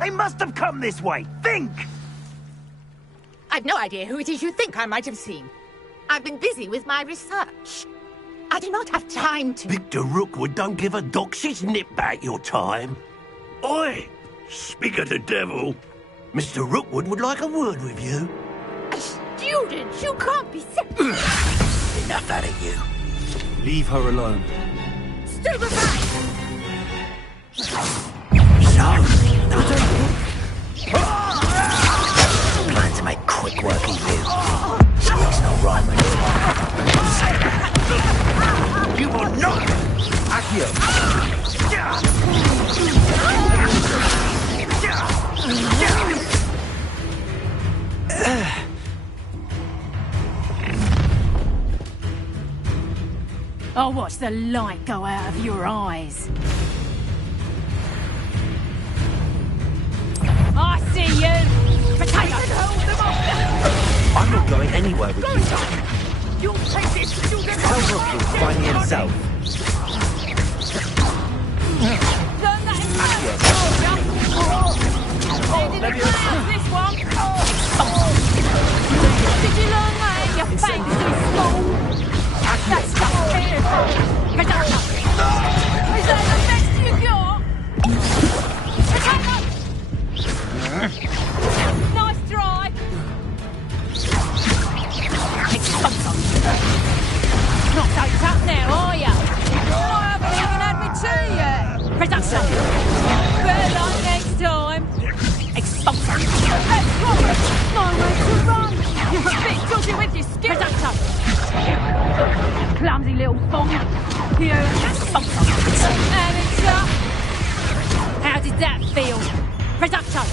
They must have come this way. Think! I've no idea who it is you think I might have seen. I've been busy with my research. I do not have time to... Victor Rookwood don't give a doxy's nip back your time. Oi! Speak of the devil. Mr. Rookwood would like a word with you. A student? You can't be serious. Enough out of you. Leave her alone. Stupefy! Plan to make quick work of you. It's not right when say that. You will not! Accio! I'll watch the light go out of your eyes. I see you! Potato! Hold them off! I'm not going anywhere with you. You'll take this! You'll get Tell Rookwood to find me himself. Learn that in They didn't have this one! Did you learn that in your fancy school? That's just beautiful! Potato! Is that the best you got? Potato! Nice try! Not so tough now, are ya? I haven't even had my tea yet! Production! Better luck next time! Expulsion! Let's go! No way to run! You're a bit dodgy with your skill! Production! Clumsy little thong! You! Expulsion! And it's up! How did that feel? Production!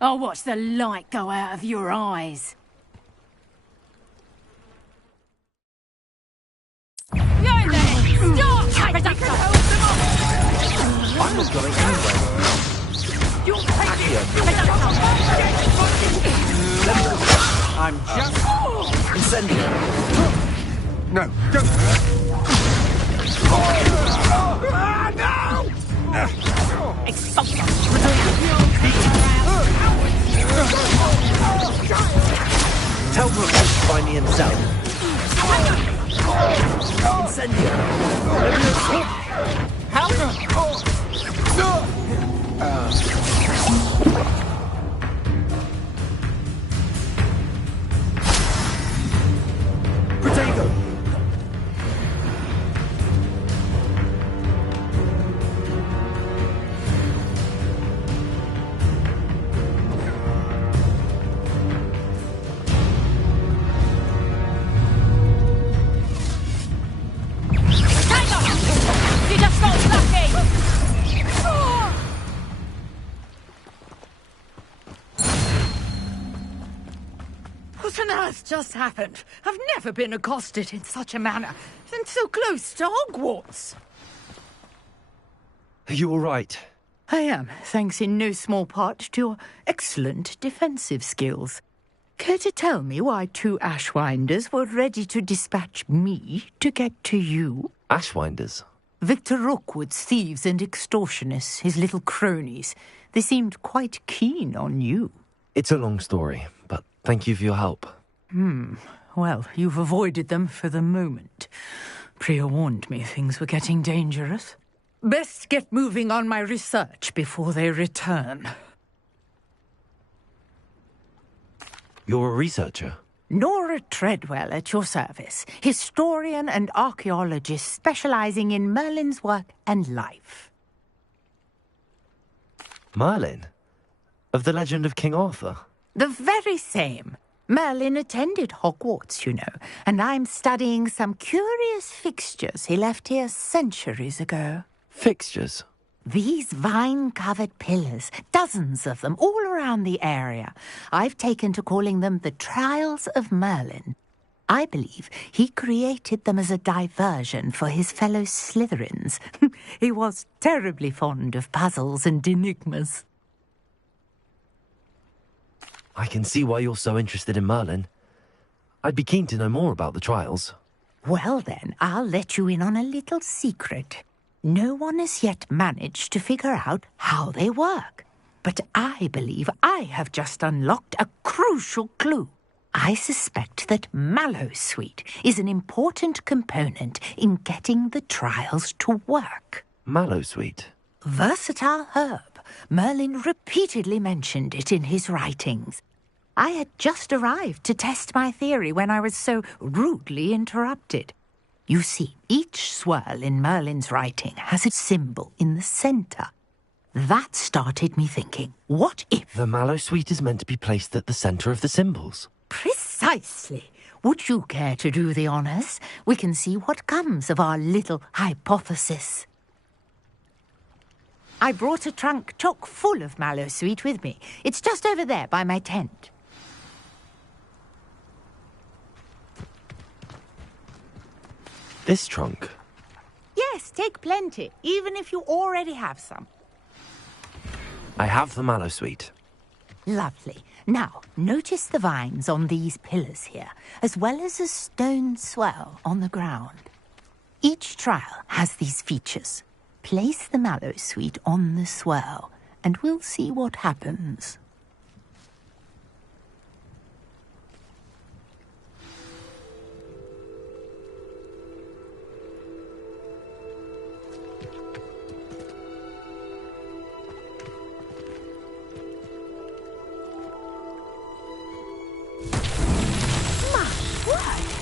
I'll watch the light go out of your eyes. Yo there! Stop! Production! I'm not going anywhere. You'll take it! I'm just... Incendio. No, don't... Expulsion! Tell Rookwood to find me himself. Incendio. Potato. What on earth just happened? I've never been accosted in such a manner, and so close to Hogwarts. Are you all right? I am, thanks in no small part to your excellent defensive skills. Care to tell me why two Ashwinders were ready to dispatch me to get to you? Ashwinders? Victor Rookwood's thieves and extortionists, his little cronies. They seemed quite keen on you. It's a long story, but thank you for your help. Well, you've avoided them for the moment. Priya warned me things were getting dangerous. Best get moving on my research before they return. You're a researcher? Nora Treadwell at your service, historian and archaeologist specializing in Merlin's work and life. Merlin? Of the legend of King Arthur? The very same. Merlin attended Hogwarts, you know, and I'm studying some curious fixtures he left here centuries ago. Fixtures? These vine-covered pillars, dozens of them, all around the area. I've taken to calling them the Trials of Merlin. I believe he created them as a diversion for his fellow Slytherins. He was terribly fond of puzzles and enigmas. I can see why you're so interested in Merlin. I'd be keen to know more about the trials. Well then, I'll let you in on a little secret. No one has yet managed to figure out how they work. But I believe I have just unlocked a crucial clue. I suspect that Mallowsweet is an important component in getting the trials to work. Mallowsweet? Versatile herb. Merlin repeatedly mentioned it in his writings. I had just arrived to test my theory when I was so rudely interrupted. You see, each swirl in Merlin's writing has a symbol in the centre. That started me thinking, what if... The Mallowsweet is meant to be placed at the centre of the symbols. Precisely. Would you care to do the honours? We can see what comes of our little hypothesis. I brought a trunk chock full of Mallowsweet with me. It's just over there by my tent. This trunk? Yes, take plenty, even if you already have some. I have the Mallowsweet. Lovely. Now, notice the vines on these pillars here, as well as a stone swell on the ground. Each trial has these features. Place the Mallowsweet on the swell, and we'll see what happens.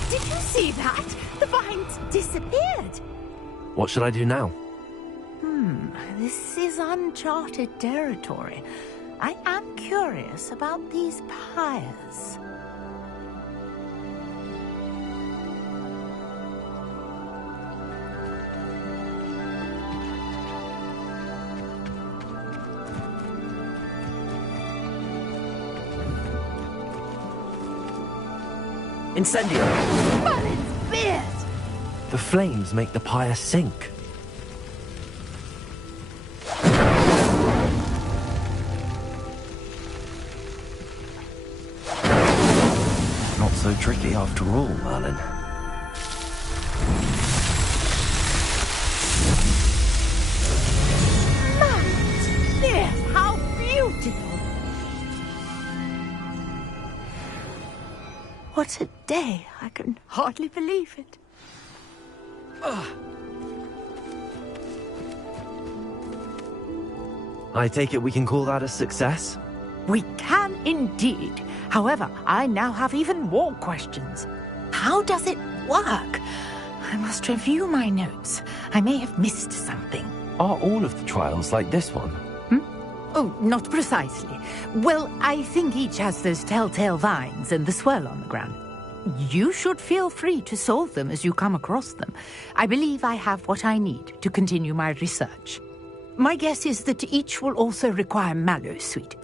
Did you see that? The vines disappeared. What should I do now? This is uncharted territory. I am curious about these pyres. Incendio! Merlin's beard! The flames make the pyre sink. Not so tricky after all, Merlin. Merlin's beard! How beautiful! What a day! I can hardly believe it. I take it we can call that a success? We can indeed. However, I now have even more questions. How does it work? I must review my notes. I may have missed something. Are all of the trials like this one? Oh, not precisely. Well, I think each has those telltale vines and the swirl on the ground. You should feel free to solve them as you come across them. I believe I have what I need to continue my research. My guess is that each will also require Mallowsweet,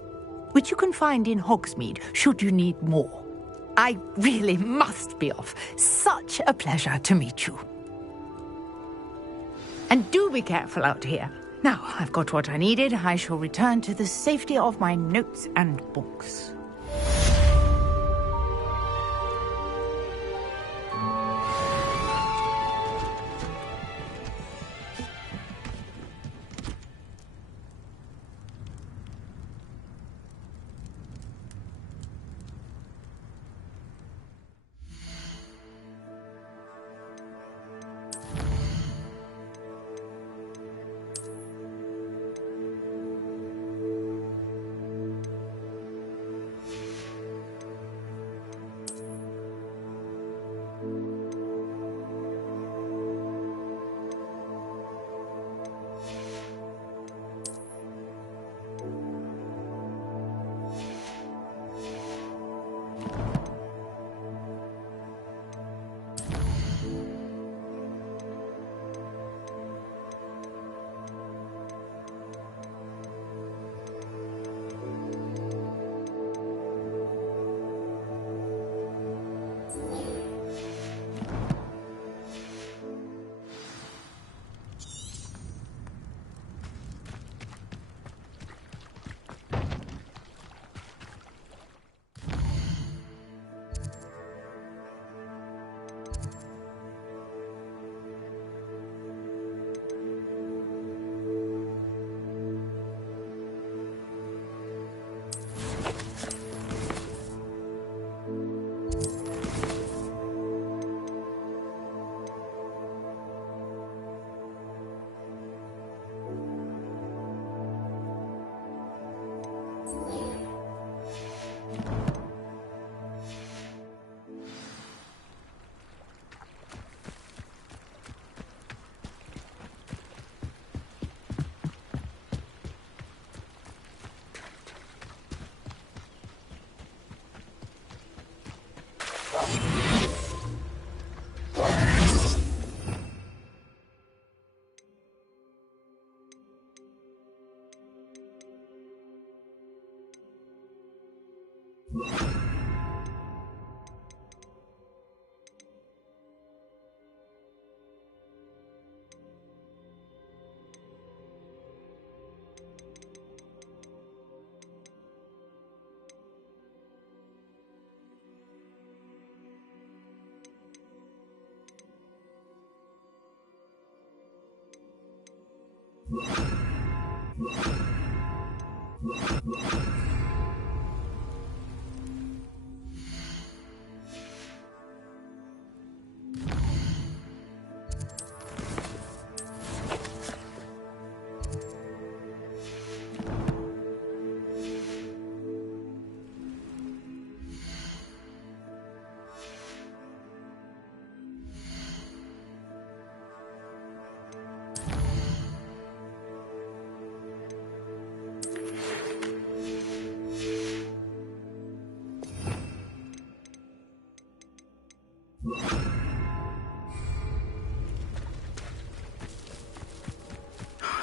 which you can find in Hogsmeade should you need more. I really must be off. Such a pleasure to meet you. And do be careful out here. Now, I've got what I needed. I shall return to the safety of my notes and books.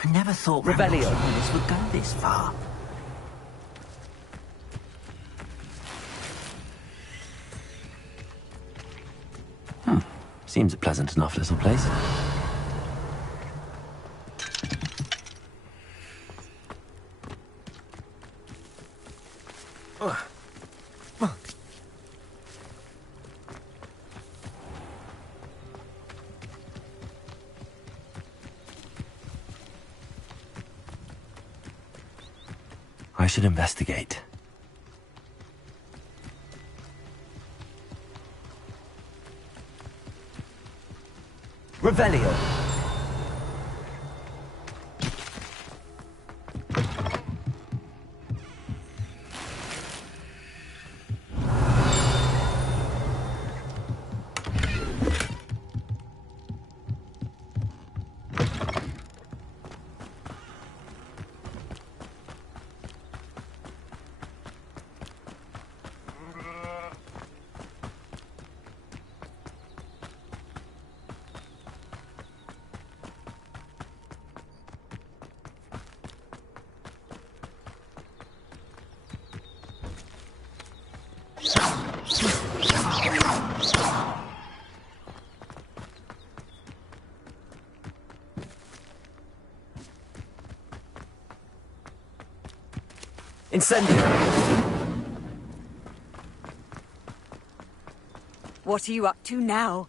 I never thought Revelio. this would go this far. Seems a pleasant enough little place. I should investigate. Revelio. Incendio. What are you up to now?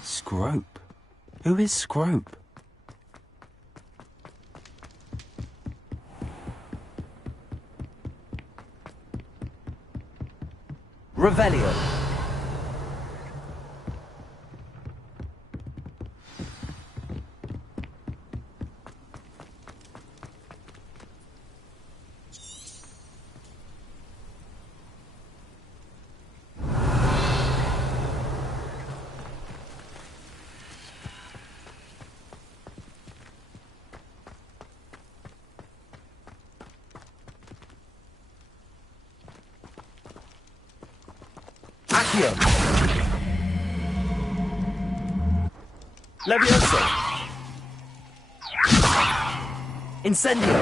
Scrope? Who is Scrope? Revelio. Accio. Levioso. Incendio.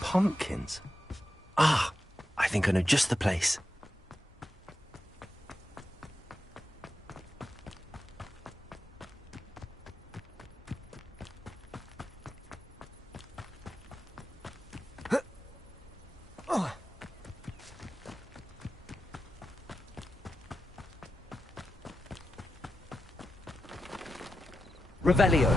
Pumpkins. Ah, I think I know just the place. Revelio.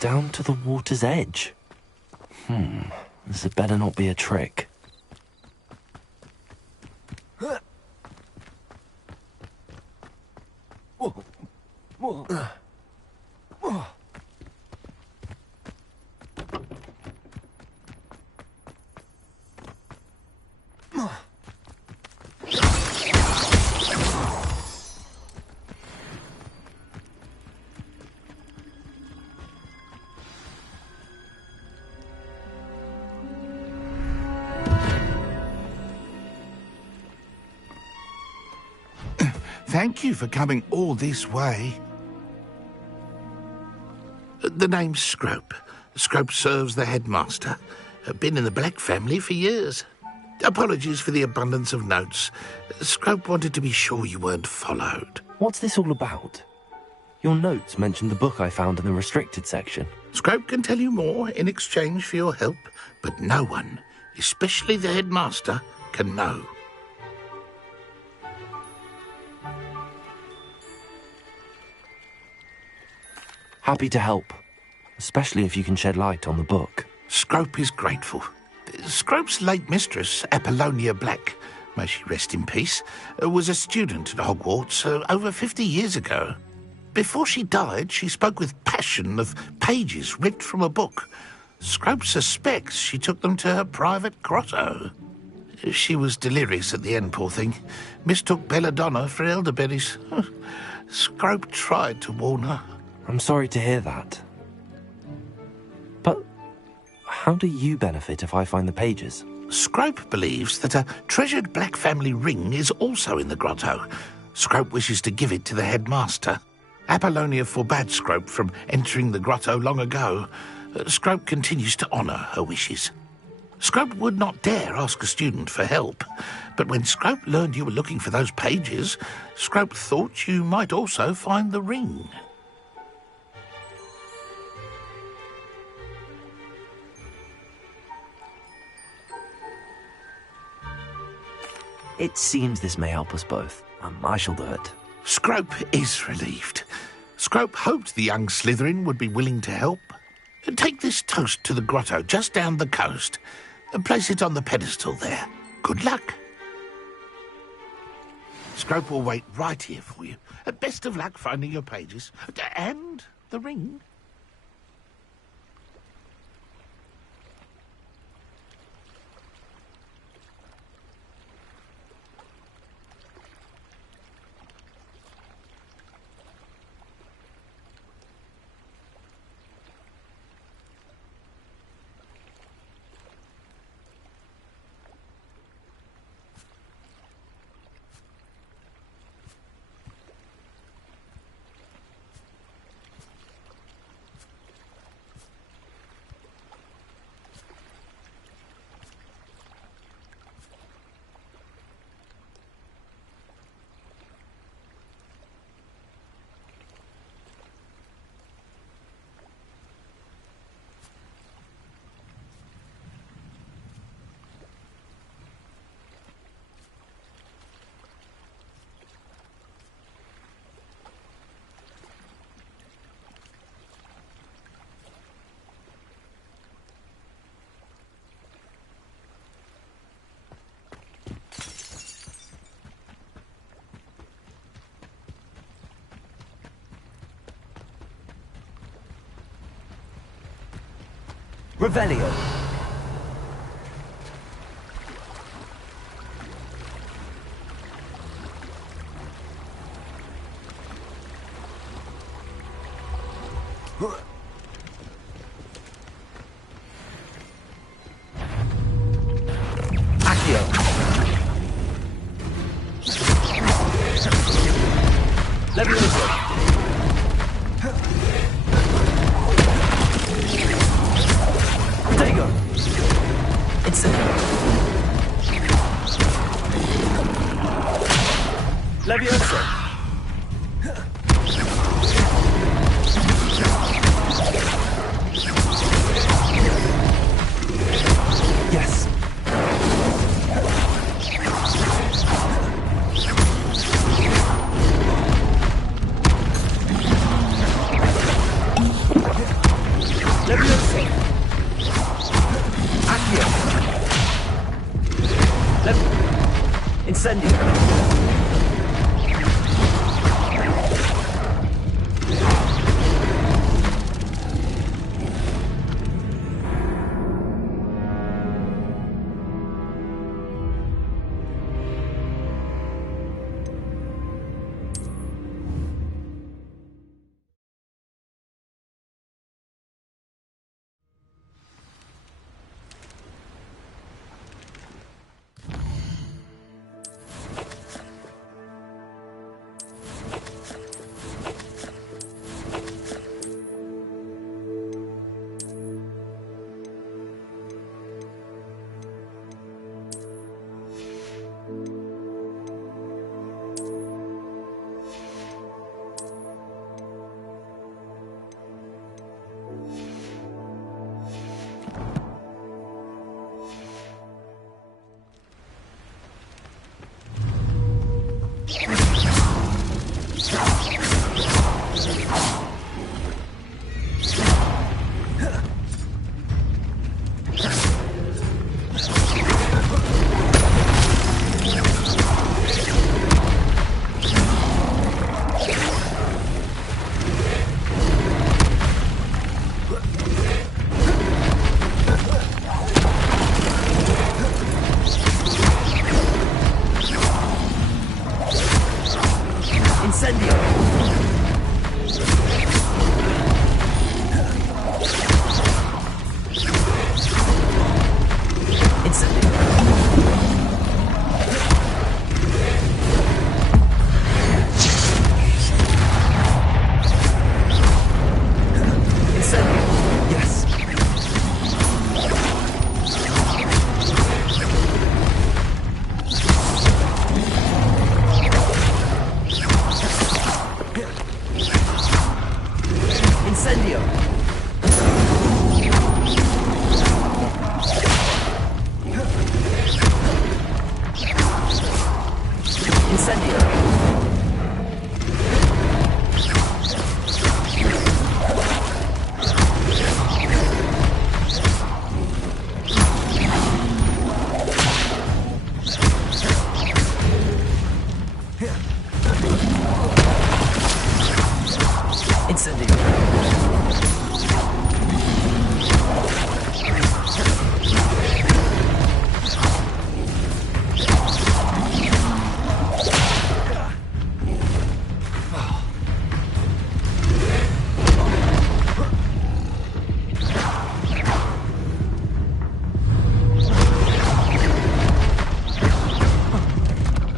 Down to the water's edge. This had better not be a trick. Thank you for coming all this way. The name's Scrope. Scrope serves the headmaster. Been in the Black family for years. Apologies for the abundance of notes. Scrope wanted to be sure you weren't followed. What's this all about? Your notes mentioned the book I found in the restricted section. Scrope can tell you more in exchange for your help, but no one, especially the headmaster, can know. Happy to help, especially if you can shed light on the book. Scrope is grateful. Scrope's late mistress, Apollonia Black, may she rest in peace, was a student at Hogwarts over 50 years ago. Before she died, she spoke with passion of pages ripped from a book. Scrope suspects she took them to her private grotto. She was delirious at the end, poor thing. Mistook belladonna for elderberries. Scrope tried to warn her. I'm sorry to hear that. But how do you benefit if I find the pages? Scrope believes that a treasured Black family ring is also in the grotto. Scrope wishes to give it to the headmaster. Apollonia forbade Scrope from entering the grotto long ago. Scrope continues to honour her wishes. Scrope would not dare ask a student for help, but when Scrope learned you were looking for those pages, Scrope thought you might also find the ring. It seems this may help us both. I shall do it. Scrope is relieved. Scrope hoped the young Slytherin would be willing to help. Take this toast to the grotto just down the coast and place it on the pedestal there. Good luck. Scrope will wait right here for you. Best of luck finding your pages. And the ring. Revelio. Accio. Levioso. It's Levioso. Yes. Incendio!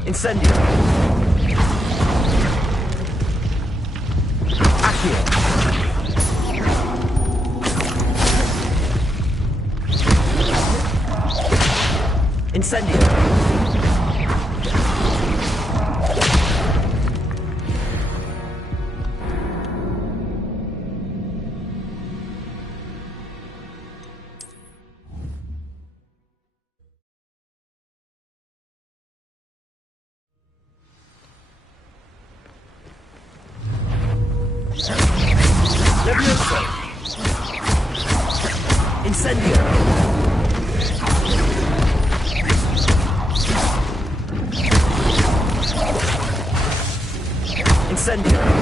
Incendio! Accio! Incendio! Levioso! Incendio! Incendio!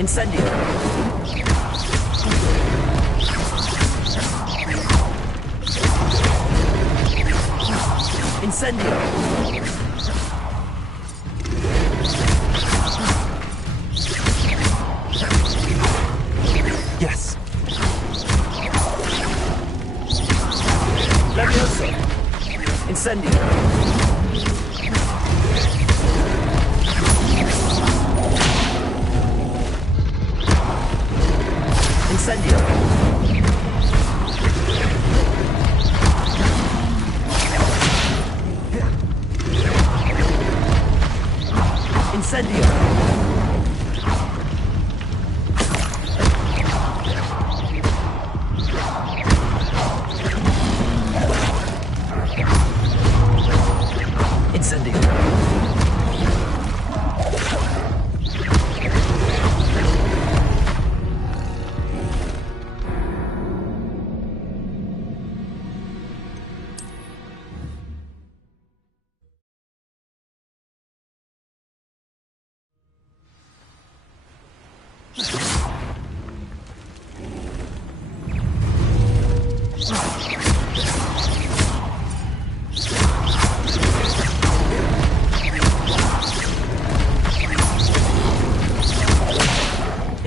Incendio! Incendio! Yes. Levioso! Incendio! Incendio! Incendio! Incendio!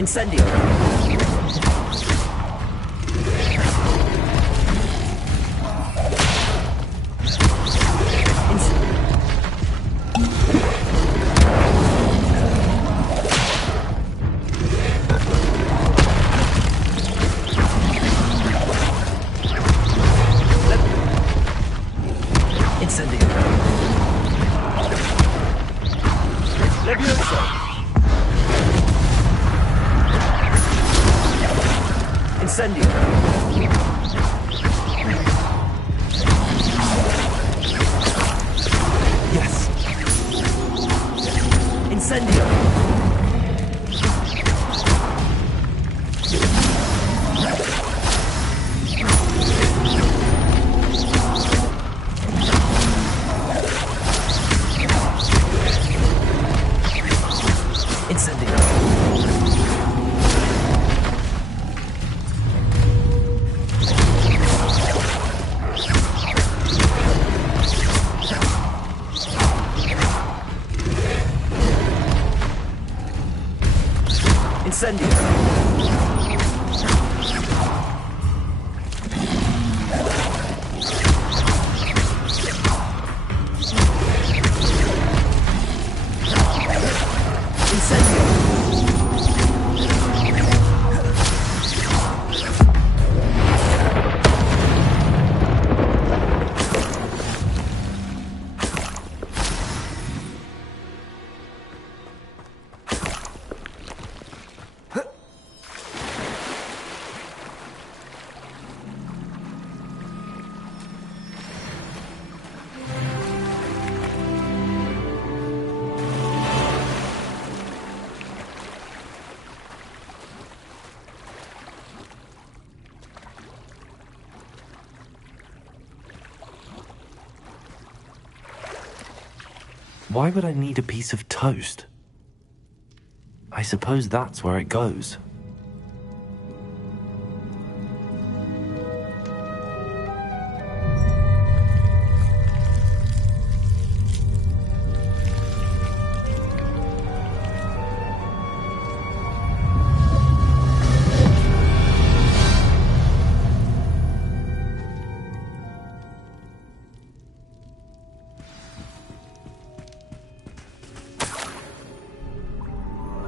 Incendio! Incendio! Incendio! Yes! Incendio! Incendio! Why would I need a piece of toast? I suppose that's where it goes.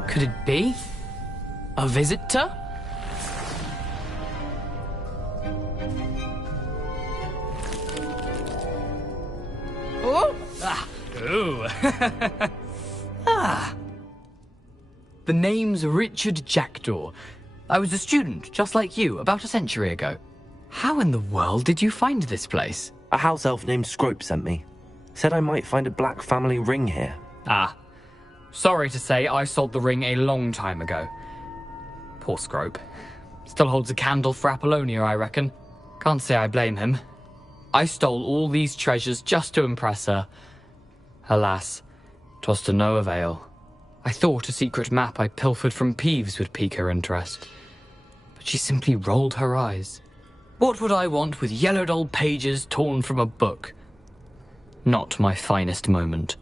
Could it be? A visitor? Oh! Ah! Ooh! Ah! The name's Richard Jackdaw. I was a student, just like you, about a century ago. How in the world did you find this place? A house elf named Scrope sent me. Said I might find a black family ring here. Ah. Sorry to say, I sold the ring a long time ago. Poor Scrope. Still holds a candle for Apollonia, I reckon. Can't say I blame him. I stole all these treasures just to impress her. Alas, 'twas to no avail. I thought a secret map I pilfered from Peeves would pique her interest. But she simply rolled her eyes. What would I want with yellowed old pages torn from a book? Not my finest moment.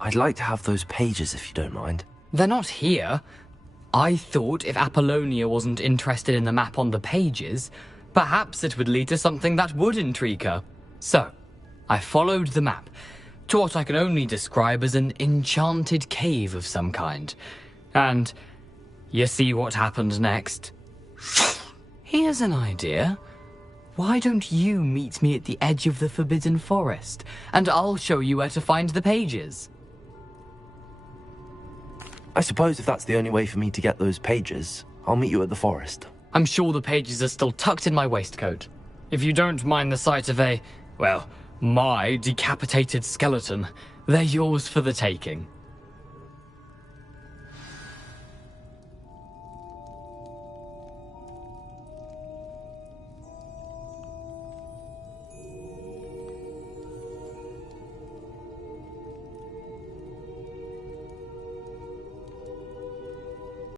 I'd like to have those pages if you don't mind. They're not here. I thought if Apollonia wasn't interested in the map on the pages, perhaps it would lead to something that would intrigue her. So, I followed the map to what I can only describe as an enchanted cave of some kind. And you see what happened next? Here's an idea. Why don't you meet me at the edge of the Forbidden Forest, and I'll show you where to find the pages? I suppose if that's the only way for me to get those pages, I'll meet you at the forest. I'm sure the pages are still tucked in my waistcoat. If you don't mind the sight of my decapitated skeleton, they're yours for the taking.